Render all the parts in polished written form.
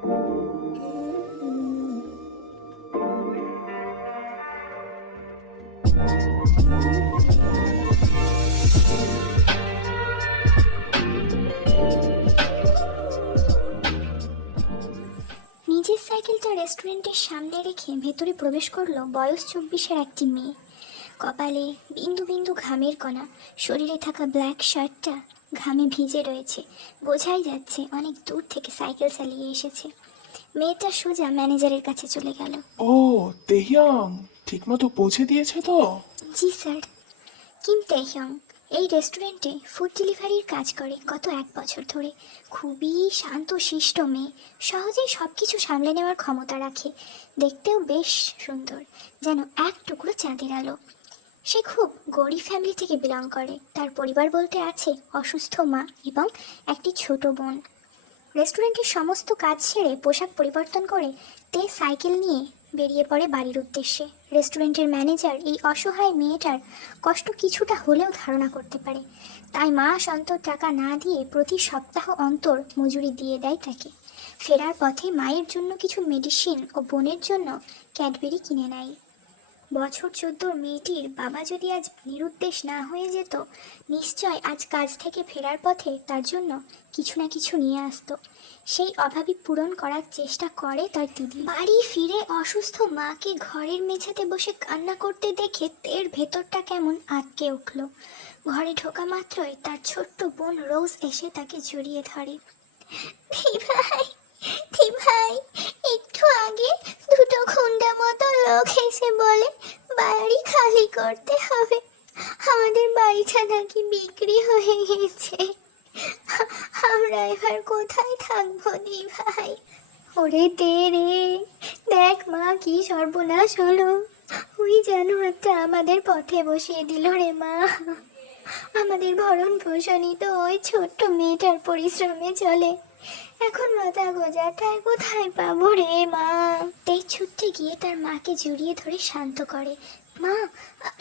নিজের সাইকেলটা রেস্টুরেন্টের সামনে রেখে ভেতরে প্রবেশ করলো বয়স 24-এর একটি মেয়ে। কপালে বিন্দু বিন্দু ঘামের কণা, শরীরে থাকা ব্ল্যাক শার্টটা ঘামে ভিজে রয়েছে, বোঝাই যাচ্ছে অনেক দূর থেকে সাইকেল চালিয়ে এসেছে। মেয়েটা সোজা ম্যানেজারের কাছে চলে গেল। ও, তেহিয়াং, ঠিকমতো পৌঁছে দিয়েছে তো? জি স্যার। কিম তেহইয়ং এই রেস্টুরেন্টে ফুড ডেলিভারির কাজ করে গত 1 বছর ধরে। খুবই শান্ত শিষ্ট মেয়ে, সহজেই সব কিছু সামলে নেওয়ার ক্ষমতা রাখে। দেখতেও বেশ সুন্দর, যেন এক টুকরো চাঁদের আলো। সে খুব গরিব ফ্যামিলি থেকে বিলং করে। তার পরিবার বলতে আছে অসুস্থ মা এবং একটি ছোট বোন। রেস্টুরেন্টের সমস্ত কাজ সেরে পোশাক পরিবর্তন করে তে সাইকেল নিয়ে বেরিয়ে পড়ে বাড়ির উদ্দেশ্যে। রেস্টুরেন্টের ম্যানেজার এই অসহায় মেয়েটার কষ্ট কিছুটা হলেও ধারণা করতে পারে, তাই মাস অন্তর টাকা না দিয়ে প্রতি সপ্তাহ অন্তর মজুরি দিয়ে দেয় তাকে। ফেরার পথে মায়ের জন্য কিছু মেডিসিন ও বোনের জন্য ক্যাডবেরি কিনে নেয়। বছর 14 মেয়েটির বাবা যদি আজ নিরুদ্দেশ না হয়ে যেত, নিশ্চয় আজ কাজ থেকে ফেরার পথে তার জন্য কিছু না কিছু নিয়ে আসতো। সেই অভাবই পূরণ করার চেষ্টা করে তার দিদি। বাড়ি ফিরে অসুস্থ মাকে ঘরের মেঝেতে বসে কান্না করতে দেখে তের ভেতরটা কেমন আটকে উঠল। ঘরে ঢোকা মাত্রই তার ছোট্ট বোন রোজ এসে তাকে জড়িয়ে ধরে। ভাই, ভাই, একটু আগে দুটো খুন্ডা মতো লোক এসে বলে বাড়ি খালি করতে হবে, আমাদের বাড়িটা নাকি বিক্রি হয়ে গেছে, আমরা এবার কোথায় থাকবো দি ভাই? ওরে দে রে, দেখ মা কি সর্বনাশ হলো, ওই জানোয়ারটা আমাদের পথে বসিয়ে দিল রে মা। আমাদের ভরণ পোষণই তো ওই ছোট্ট মেয়েটার পরিশ্রমে চলে, এখন মাথা গোজাটায় কোথায় পাবো রে মা? তেজ ছুটতে গিয়ে তার মাকে জড়িয়ে ধরে শান্ত করে। মা,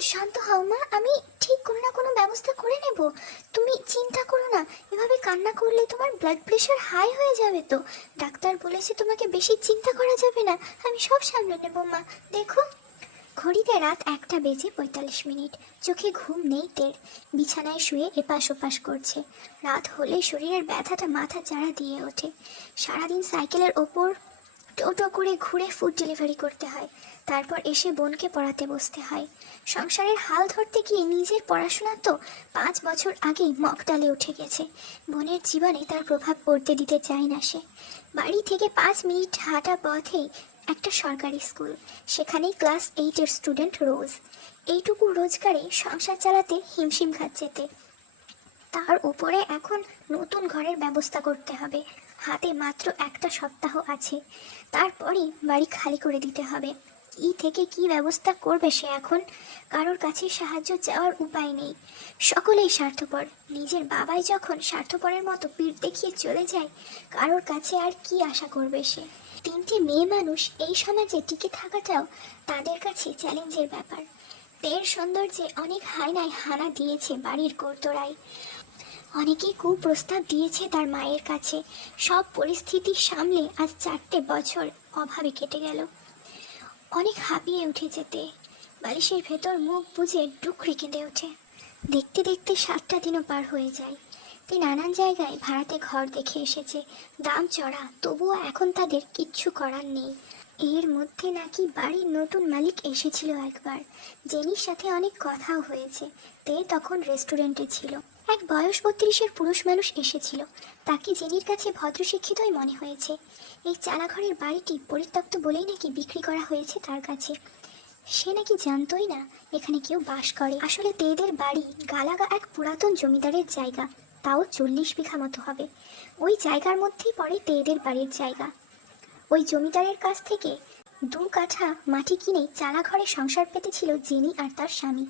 শান্ত হও মা, আমি ঠিক কোনো না কোনো ব্যবস্থা করে নেব, তুমি চিন্তা করো না। এভাবে কান্না করলে তোমার ব্লাড প্রেশার হাই হয়ে যাবে তো। ডাক্তার বলেছে তোমাকে বেশি চিন্তা করা যাবে না, আমি সব সামলে নেব মা। দেখো ঘড়িতে রাত 1:45। চোখে ঘুম নেই তের, বিছানায় শুয়ে এপাশ ওপাশ করছে। রাত হলে শরীরের ব্যথাটা মাথা চাড়া দিয়ে ওঠে। সারাদিন সাইকেলের ওপর টোটো করে ঘুরে ফুড ডেলিভারি করতে হয়, তারপর এসে বোনকে পড়াতে বসতে হয়। সংসারের হাল ধরতে গিয়ে নিজের পড়াশোনা তো 5 বছর আগেই মকডালে উঠে গেছে। বোনের জীবনে তার প্রভাব পড়তে দিতে চায় না সে। বাড়ি থেকে 5 মিনিট হাঁটা পথেই একটা সরকারি স্কুল, সেখানেই ক্লাস 8-এর স্টুডেন্ট রোজ। এইটুকু রোজগারে সংসার চালাতে হিমশিম খাচ্ছে তে। তার উপরে এখন নতুন ঘরের ব্যবস্থা করতে হবে। হাতে মাত্র একটা সপ্তাহ আছে, তারপরই বাড়ি খালি করে দিতে হবে। কি থেকে কি ব্যবস্থা করবে সে এখন? কারোর কাছে সাহায্য চাওয়ার উপায় নেই, সকলেই স্বার্থপর। নিজের বাবাই যখন স্বার্থপরের মতো পিঠ দেখিয়ে চলে যায়, কারোর কাছে আর কি আশা করবে সে? 3টে মেয়ে মানুষ এই সমাজে টিকে থাকাটাও তাদের কাছে চ্যালেঞ্জের ব্যাপার। তের সৌন্দর্যে অনেক হায়নায় হানা দিয়েছে বাড়ির কর্তরাই, অনেকেই কুপ্রস্তাব দিয়েছে তার মায়ের কাছে। সব পরিস্থিতি সামলে আজ 4টে বছর অভাবে কেটে গেল। অনেক হাঁপিয়ে উঠেছে তে, বালিশের ভেতর মুখ বুজে ডুকরে কেঁদে ওঠে। দেখতে দেখতে 7টা দিনও পার হয়ে যায়। তে নানান জায়গায় ভাড়াতে ঘর দেখে এসেছে, দাম চড়া, তবুও এখন তাদের কিচ্ছু করার নেই। এর মধ্যে নাকি বাড়ির নতুন মালিক এসেছিল একবার, জেনির সাথে অনেক কথাও হয়েছে। তে তখন রেস্টুরেন্টে ছিল। এক বয়স 32-এর পুরুষ মানুষ এসেছিল, তাকে জেনির কাছে ভদ্রশিক্ষিতই মনে হয়েছে। এই চালাঘরের বাড়িটি পরিত্যক্ত বলেই নাকি বিক্রি করা হয়েছে তার কাছে। সে নাকি জানতোই না এখানে কেউ বাস করে। আসলে তেদের বাড়ি গালাগা এক পুরাতন জমিদারের জায়গা, তাও 40 বিঘা মতো হবে। ওই জায়গার মধ্যেই পড়ে তেদের বাড়ির জায়গা। ওই জমিদারের কাছ থেকে 2 কাঠা মাটি কিনে চালাঘরে সংসার পেতেছিল জেনি আর তার স্বামী।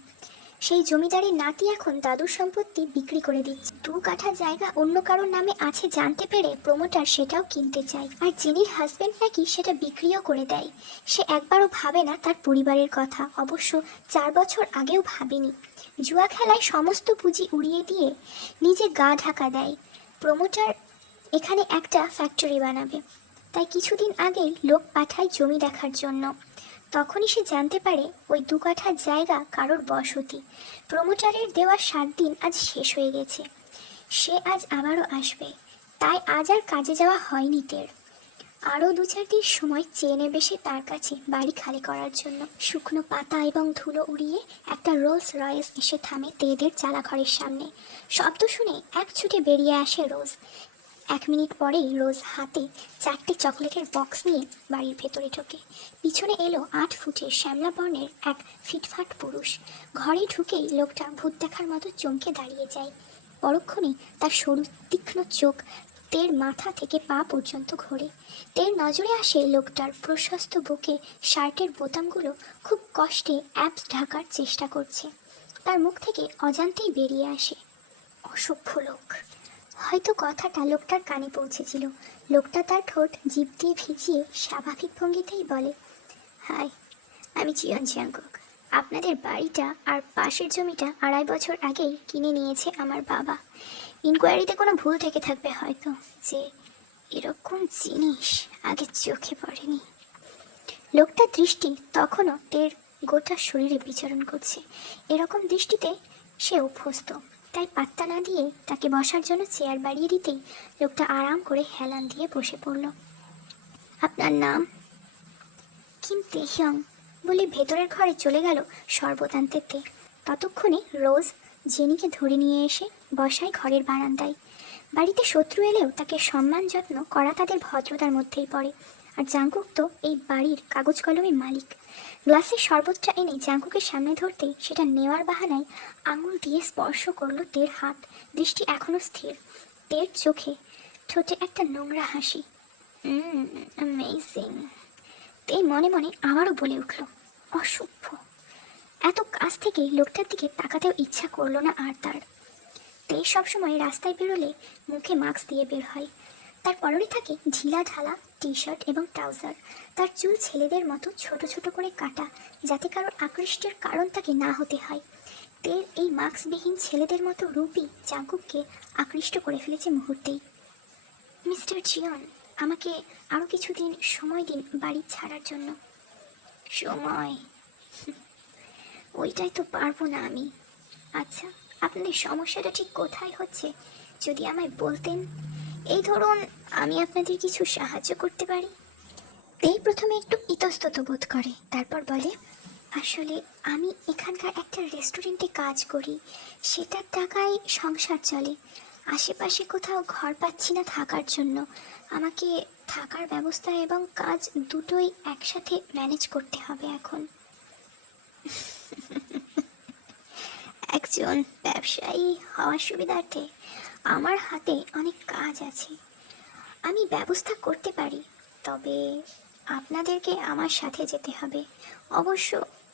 সেই জমিদারের নাতি এখন দাদুর সম্পত্তি বিক্রি করে দিচ্ছে। 2 কাঠা জায়গা অন্য কারোর নামে আছে জানতে পেরে প্রমোটার সেটাও কিনতে চায়, আর জেনির হাজবেন্ড নাকি সেটা বিক্রিও করে দেয়। সে একবারও ভাবে না তার পরিবারের কথা, অবশ্য 4 বছর আগেও ভাবেনি। জুয়া খেলায় সমস্ত পুঁজি উড়িয়ে দিয়ে নিজে গা ঢাকা দেয়। প্রমোটার এখানে একটা ফ্যাক্টরি বানাবে, তাই কিছুদিন আগেই লোক পাঠায় জমি দেখার জন্য। তখনই সে জানতে পারে ওই 2 কাঠা জায়গা কারোর বসতি। প্রমোটারের দেওয়া 7 দিন আজ শেষ হয়ে গেছে। সে আজ আবারও আসবে, তাই আজ আর কাজে যাওয়া হয়নি তের। আরও 2-4 দিন সময় চেয়ে নেবে সে তার কাছে বাড়ি খালি করার জন্য। শুকনো পাতা এবং ধুলো উড়িয়ে একটা রোলস রয়েস এসে থামে তেদের চালাঘরের সামনে। শব্দ শুনে এক ছুটে বেরিয়ে আসে রোজ। 1 মিনিট পরেই রোজ হাতে 4টে চকলেটের বক্স নিয়ে বাড়ির ভেতরে ঢোকে। পিছনে এলো 8 ফুটের শ্যামলা বর্ণের এক ফিটফাট পুরুষ। ঘরে ঢুকেই লোকটা ভূত দেখার মতো চমকে দাঁড়িয়ে যায়। পরক্ষণেই তার সরু তীক্ষ্ণ চোখ তের মাথা থেকে পা পর্যন্ত ঘোরে। তের নজরে আসে লোকটার প্রশস্ত বুকে শার্টের বোতামগুলো খুব কষ্টে অ্যাপস ঢাকার চেষ্টা করছে। তার মুখ থেকে অজান্তেই বেরিয়ে আসে, অসভ্য লোক। হয়তো কথাটা লোকটার কানে পৌঁছেছিল। লোকটা তার ঠোঁট জিভ দিয়ে ভিজিয়ে স্বাভাবিক ভঙ্গিতেই বলে, হাই, আমি চিয়ন চ্যাংকুক। আপনাদের বাড়িটা আর পাশের জমিটা 2.5 বছর আগেই কিনে নিয়েছে আমার বাবা। ইনকোয়ারিতে কোনো ভুল থেকে থাকবে হয়তো, যে এরকম জিনিস আগে চোখে পড়েনি। লোকটার দৃষ্টি তখনও তের গোটা শরীরে বিচরণ করছে। এরকম দৃষ্টিতে সে অভ্যস্ত, তাই পাত্তা না দিয়ে তাকে বসার জন্য চেয়ার বাড়িয়ে দিতেই লোকটা আরাম করে হেলান দিয়ে বসে পড়ল। আপনার নাম? কিম তেহিয়ং বলে ভেতরের ঘরে চলে গেল শরবত আনতে তে। ততক্ষণে রোজ জেনিকে ধরে নিয়ে এসে বসায় ঘরের বারান্দায়। বাড়িতে শত্রু এলেও তাকে সম্মান যত্ন করা তাদের ভদ্রতার মধ্যেই পড়ে। আর জাঙ্কুক তো এই বাড়ির কাগজ কলমের মালিক। গ্লাসের শরবতটা এনে জাঙ্কুকের সামনে ধরতেই সেটা নেওয়ার বাহানায় আঙুল দিয়ে স্পর্শ করলো তের হাত। দৃষ্টি এখনো স্থির। তের চোখে ঠোঁটে একটা নোংরা হাসি। অ্যামেজিং। তে মনে মনে আবারও বলে উঠল, অসভ্য। এত কাছ থেকে লোকটার দিকে তাকাতেও ইচ্ছা করলো না আর তার। তে সবসময় রাস্তায় বেরোলে মুখে মাস্ক দিয়ে বের হয়। তার পরনে থাকে ঢিলা ঢালা টি শার্ট এবং ট্রাউজার। তার চুল ছেলেদের মতো ছোট ছোট করে কাটা, যাতে কারোর আকৃষ্টের কারণ তাকে না হতে হয়। তের এই মাস্কবিহীন ছেলেদের মতো রূপই জাঙ্কুককে আকৃষ্ট করে ফেলেছে মুহূর্তেই। মিস্টার জিয়ন, আমাকে আরও কিছুদিন সময় দিন বাড়ি ছাড়ার জন্য। সময়? ওইটাই তো পারবো না আমি। আচ্ছা, আপনাদের সমস্যাটা ঠিক কোথায় হচ্ছে যদি আমায় বলতেন? এই ধরুন, আমি আপনাদের কিছু সাহায্য করতে পারি। তেই প্রথমে একটু ইতস্তত বোধ করে, তারপর বলে, আসলে আমি এখানকার একটা রেস্টুরেন্টে কাজ করি। সেটার টাকায় সংসার চলে। আশেপাশে কোথাও ঘর পাচ্ছি না থাকার জন্য। আমাকে থাকার ব্যবস্থা এবং কাজ দুটোই একসাথে ম্যানেজ করতে হবে এখন। একজন ব্যবসায়ী হওয়ার সুবিধার্থে আমার হাতে অনেক কাজ আছে। আমি ব্যবস্থা করতে পারি, তবে আপনাদেরকে আমার সাথে যেতে হবে। অবশ্য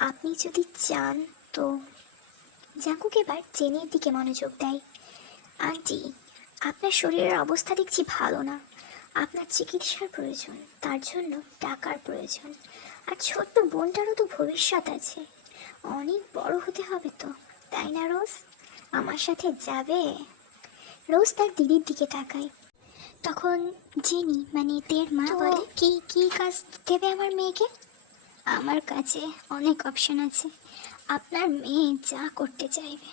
আপনি যদি চান তো। জাঙ্কুক এবার জেনির দিকে মনোযোগ দেয়। আন্টি, আপনার শরীরের অবস্থা দেখছি ভালো না। আপনার চিকিৎসার প্রয়োজন, তার জন্য টাকার প্রয়োজন। আর ছোট্ট বোনটারও তো ভবিষ্যৎ আছে। অনেক বড় হতে হবে তো, তাই না রোজ? আমার সাথে যাবে? রোজ তার দিদির দিকে তাকায়। তখন জেনি মানে তের মা বলে, কি কি কাজ দেবে আমার মেয়েকে? আমার কাছে অনেক অপশন আছে। আপনার মেয়ে যা করতে চাইবে।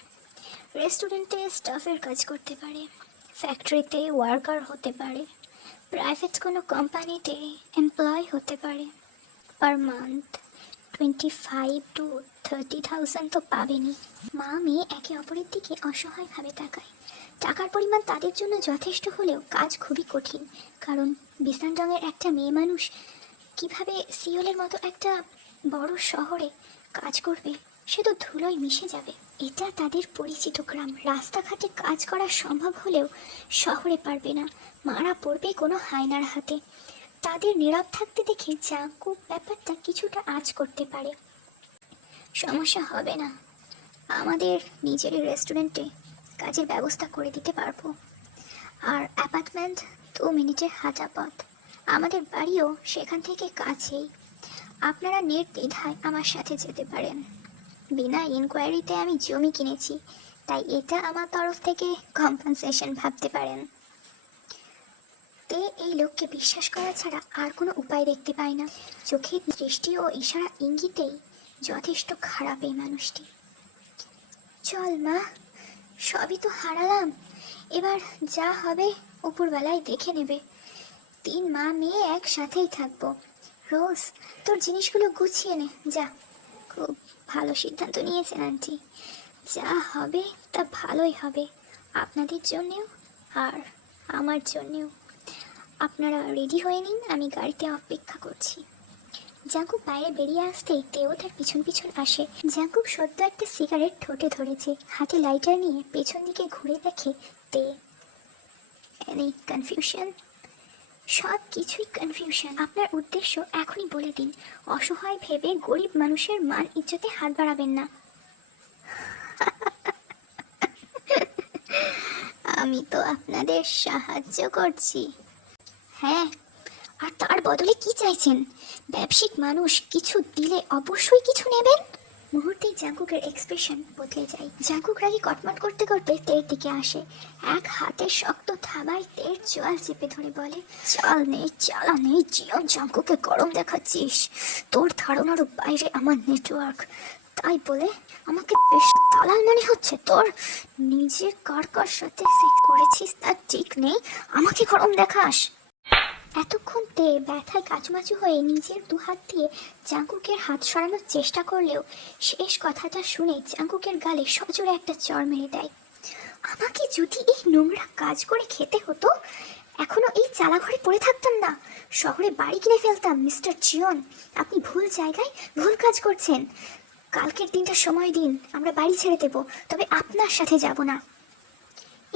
রেস্টুরেন্টে স্টাফের কাজ করতে পারে, ফ্যাক্টরিতে ওয়ার্কার হতে পারে, প্রাইভেট কোনো কোম্পানিতে এমপ্লয় হতে পারে। পার মান্থ 25,000 to 30,000 তো পাবেনই। মা মেয়ে একে অপরের দিকে অসহায়ভাবে তাকায়। টাকার পরিমাণ তাদের জন্য যথেষ্ট হলেও কাজ খুবই কঠিন, কারণ বিসানডংয়ের একটা মেয়ে মানুষ কিভাবে সিওলের মতো একটা বড় শহরে কাজ করবে? সে তো ধুলোয় মিশে যাবে। এটা তাদের পরিচিত গ্রাম। রাস্তাঘাটে কাজ করা সম্ভব হলেও শহরে পারবে না, মারা পড়বে কোনো হায়নার হাতে। তাদের নীরব থাকতে দেখে জাঙ্কুক ব্যাপারটা কিছুটা আঁচ করতে পারে। সমস্যা হবে না, আমাদের নিজের রেস্টুরেন্টে কাজের ব্যবস্থা করে দিতে পারবো। আর অ্যাপার্টমেন্ট 2 মিনিটের হাঁটা পথ। আমাদের বাড়িও সেখান থেকে কাছেই। আপনারা নির্দ্বিধায় আমার সাথে যেতে পারেন। বিনা ইনকোয়ারিতে আমি জমি কিনেছি, তাই এটা আমার তরফ থেকে কম্পেনসেশন ভাবতে পারেন। তে এই লোককে বিশ্বাস করা ছাড়া আর কোনো উপায় দেখতে পায় না। চোখের দৃষ্টি ও ইশারা ইঙ্গিতেই যথেষ্ট খারাপ এই মানুষটি। চল মা, সবই তো হারালাম, এবার যা হবে উপরবেলায় দেখে নেবে। 3 মা মেয়ে একসাথেই থাকবো। রোজ, তোর জিনিসগুলো গুছিয়ে নে যা। খুব ভালো সিদ্ধান্ত নিয়েছেন আন্টি, যা হবে তা ভালোই হবে, আপনাদের জন্যেও আর আমার জন্যেও। আপনারা রেডি হয়ে নিন, আমি গাড়িতে অপেক্ষা করছি। জাঙ্কুক বাইরে বেরিয়ে আসতেই তেও তার পিছন পিছন আসে। জাঙ্কুক সদ্য একটা সিগারেট ঠোঁটে ধরেছে, হাতে লাইটার নিয়ে পেছন দিকে ঘুরে দেখে তে। Any confusion? সব কিছুই কনফিউশন। আপনার উদ্দেশ্য এখনই বলে দিন, অসহায় ভেবে গরিব মানুষের মান ইজ্জতে হাত বাড়াবেন না। আমি তো আপনাদের সাহায্য করছি। হ্যাঁ, আর তার বদলে কি চাইছেন? ব্যবসায়িক মানুষ, কিছু দিলে অবশ্যই কিছু নেবেন। মুহূর্তেই জাঙ্কুকের এক্সপ্রেশন বদলে যায়। জাঙ্কুক রাগে কটমট করতে করতে তের দিকে আসে, এক হাতে শক্ত থাবায় তের চোয়াল চেপে ধরে বলে, চাল নেই চালা নেই জিয়ন, জাঙ্কুকে গরম দেখাচ্ছিস। তোর ধারণারও বাইরে আমার নেটওয়ার্ক, তাই বলে আমাকে বেশ দালাল মনে হচ্ছে তোর? নিজে কার কার সাথে সেট করেছিস তার ঠিক নেই, আমাকে গরম দেখাস। এতক্ষণ তে ব্যথায় কাচুমাচু হয়ে নিজের 2 হাত দিয়ে জাঙ্কুকের হাত সরানোর চেষ্টা করলেও শেষ কথাটা শুনে জাঙ্কুকের গালে সজোরে একটা চড় মেরে দেয়। আমাকে যদি এই নোংরা কাজ করে খেতে হতো, এখনো এই চালাঘরে পড়ে থাকতাম না, শহরে বাড়ি কিনে ফেলতাম। মিস্টার জিয়ন, আপনি ভুল জায়গায় ভুল কাজ করছেন। কালকের দিনটা সময় দিন, আমরা বাড়ি ছেড়ে দেব, তবে আপনার সাথে যাব না।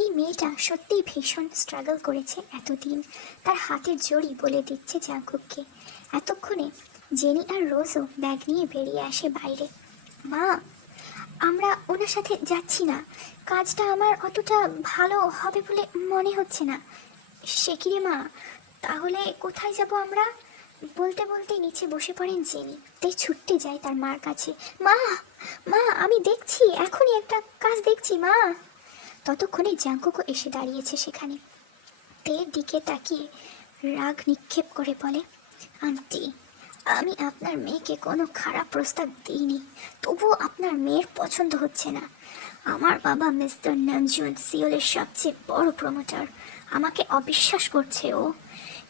এই মেয়েটা সত্যিই ভীষণ স্ট্রাগল করেছে এতদিন, তার হাতের জড়ি বলে দিচ্ছে জাঙ্কুককে। এতক্ষণে জেনি আর রোজও ব্যাগ নিয়ে বেরিয়ে আসে বাইরে। মা, আমরা ওনার সাথে যাচ্ছি না, কাজটা আমার অতটা ভালো হবে বলে মনে হচ্ছে না। সে কি রে মা, তাহলে কোথায় যাব আমরা? বলতে বলতে নিচে বসে পড়েন জেনি। তাই ছুটতে যায় তার মার কাছে। মা, মা আমি দেখছি, এখনই একটা কাজ দেখছি মা। ততক্ষণে জাঙ্কুকও এসে দাঁড়িয়েছে সেখানে। তের দিকে তাকিয়ে রাগ নিক্ষেপ করে বলে, আন্টি, আমি আপনার মেয়েকে কোনো খারাপ প্রস্তাব দিইনি, তবুও আপনার মেয়ের পছন্দ হচ্ছে না। আমার বাবা মিস্টার নামজুন সিওলের সবচেয়ে বড় প্রমোটার, আমাকে অবিশ্বাস করছে ও।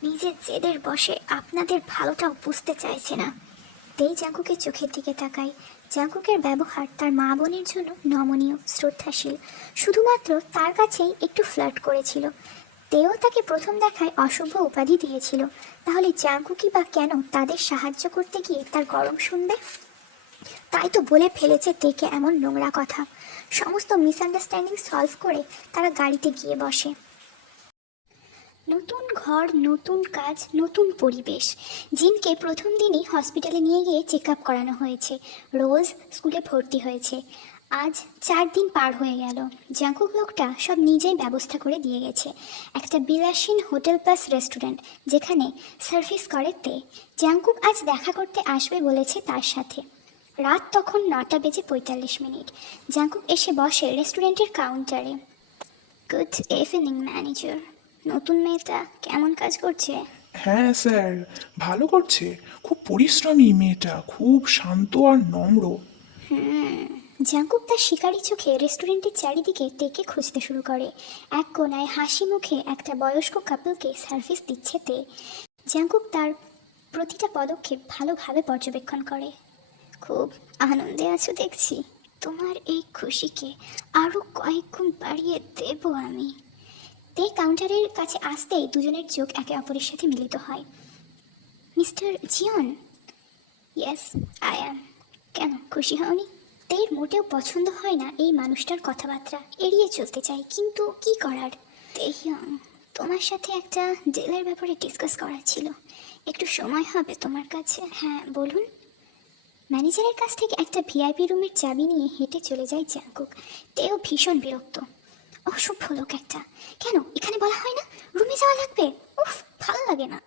নিজের জেদের বশে আপনাদের ভালোটাও বুঝতে চাইছে না। তেই জাঙ্কুকের চোখের দিকে তাকায়। জাঙ্কুকের ব্যবহার তার মা বোনের জন্য নমনীয়, শ্রদ্ধাশীল, শুধুমাত্র তার কাছেই একটু ফ্লার্ট করেছিল। তেও তাকে প্রথম দেখায় অশুভ উপাধি দিয়েছিল, তাহলে জাঙ্কুকই বা কেন তাদের সাহায্য করতে গিয়ে তার গরম শুনবে? তাই তো বলে ফেলেছে তেকে এমন নোংরা কথা। সমস্ত মিসআন্ডারস্ট্যান্ডিং সলভ করে তারা গাড়িতে গিয়ে বসে। নতুন ঘর, নতুন কাজ, নতুন পরিবেশ। জিনকে প্রথম দিনই হসপিটালে নিয়ে গিয়ে চেক আপ করানো হয়েছে। রোজ স্কুলে ভর্তি হয়েছে। আজ 4 দিন পার হয়ে গেল। জাঙ্কুক লোকটা সব নিজেই ব্যবস্থা করে দিয়ে গেছে। একটা বিলাসীন হোটেল প্লাস রেস্টুরেন্ট, যেখানে সার্ভিস করে তে। জাঙ্কুক আজ দেখা করতে আসবে বলেছে তার সাথে। রাত তখন 9:45। জাঙ্কুক এসে বসে রেস্টুরেন্টের কাউন্টারে। গুড ইভিনিং ম্যানেজার, নতুন মেয়েটা কেমন কাজ করছে? হ্যাঁ স্যার, ভালো করছে। খুব পরিশ্রমী মেয়েটা, খুব শান্ত আর নম্র। জাঙ্কুক তার শিকারি চোখে রেস্টুরেন্টের চারিদিকে তেকে খুঁজতে শুরু করে। এক কোনায় হাসি মুখে একটা বয়স্ক কাপলকে সার্ভিস দিচ্ছে তে। জাঙ্কুক তার প্রতিটা পদক্ষেপ ভালোভাবে পর্যবেক্ষণ করে। খুব আনন্দে আছো দেখছি, তোমার এই খুশিকে আরও কয়েক গুণ বাড়িয়ে দেব আমি। তে কাউন্টারের কাছে আসতেই দুজনের চোখ একে অপরের সাথে মিলিত হয়। Mr Zion? Yes, I am. কেন, খুশি হওনি? তের মোটেও পছন্দ হয় না এই মানুষটার কথাবার্তা, এড়িয়ে চলতে চাই, কিন্তু কি করার। তেহিয়ং, তোমার সাথে একটা ডিলের ব্যাপারে ডিসকাস করার ছিল, একটু সময় হবে তোমার কাছে? হ্যাঁ বলুন। ম্যানেজারের কাছ থেকে একটা ভিআইপি রুমের চাবি নিয়ে হেঁটে চলে যায় জাঙ্কুক। তেও ভীষণ বিরক্ত। অসভ্য লোক একটা, কেন এখানে বলা হয় না রুমে যাওয়া লাগবে? উফ, ভালো লাগে না।